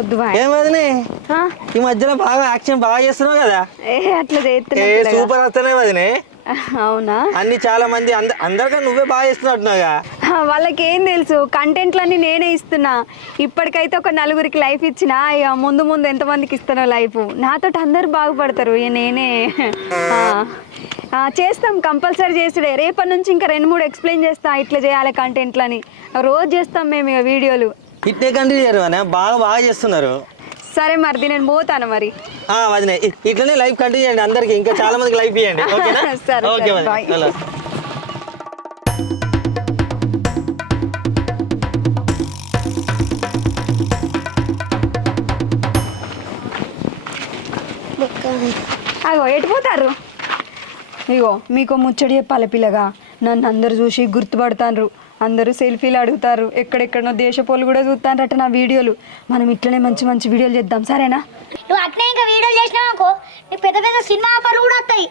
పొద్దు ఏమదినే ఈ మధ్యలో బాగా యాక్షన్ బాగా చేస్తున్నావు కదా. అట్లా చేస్తున్నా సూపర్ వస్తున్నాయి వదినే. అవునా? అన్ని చాలా మంది అందరికన్నా నువ్వే బాగా చేస్తున్నట్టున్నాగా. వాళ్ళకి ఏం తెలుసు, కంటెంట్లన్నీ నేనే ఇస్తున్నా. ఇప్పటికైతే ఒక నలుగురికి లైఫ్ ఇచ్చిన, ఇక ముందు ముందు ఎంతమందికి ఇస్తానో లైఫ్. నాతో అందరు బాగుపడతారు. నేనే చేస్తాం, కంపల్సరీ చేసుడే. రేపటి నుంచి ఇంకా 2-3 ఎక్స్ప్లెయిన్ చేస్తా, ఇట్లా చేయాలి కంటెంట్లని. రోజు చేస్తాం మేము ఇక వీడియోలు. ఇట్నే కంటిన్యూ చేయరు, బాగా బాగా చేస్తున్నారు. సరే మరిది, నేను పోతాను మరి. వదినే ఇట్లనే లైఫ్ కంటిన్యూ చేయండి, అందరికి ఇంకా చాలా మందికి లైఫ్ ఇవ్వండి. సరే, ఓకే బాయ్. అగో ఎటుపోతారు? ఇగో మీకు ముచ్చడి చెప్పాలి పిల్లగా. నన్ను అందరు చూసి గుర్తుపడతారు, అందరూ సెల్ఫీలు అడుగుతారు. ఎక్కడెక్కడనో దేశపోలు కూడా చూస్తారట నా వీడియోలు. మనం ఇట్లనే మంచి మంచి వీడియోలు చేద్దాం, సరేనా? నువ్వు అట్నే ఇంకా వీడియోలు చేసినావు అనుకో, నీకు పెద్ద పెద్ద సినిమా ఆఫర్లు కూడా వస్తాయి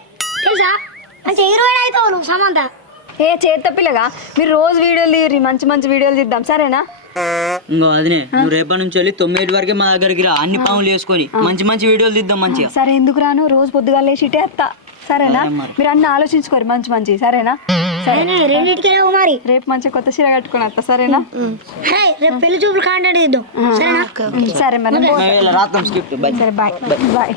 తెలుసా. మంచి హీరోయిన్ అవుతావు నువ్వు సమంత. చేత పిల్లగా, మీరు రోజు వీడియోలు తీరి, మంచి మంచి వీడియోలు తీద్దాం, సరేనా? ఇంకో అదినే, నువ్వు రేపటి నుంచి వెళ్ళి 9 వరకే మా దగ్గరికి రా. అన్ని పనులు చేసుకొని మంచి మంచి వీడియోలు తీద్దాం మంచిగా. సరే, ఎందుకు రాను? రోజు పొద్దుగా లేచి ఇటే వస్తా, సరేనా? మీరు అన్ని ఆలోచించుకోరు, మంచి మంచి, సరేనా? రెండింటికి మరి రేపు మంచిగా కొత్త చీర కట్టుకుని వస్తా, సరేనా? రేపు పెళ్లి చూపులు కాంటాక్ట్ చేద్దాం, సరేనా? సరే మరి, రాత్రం స్కిప్. సరే, బాయ్ బాయ్.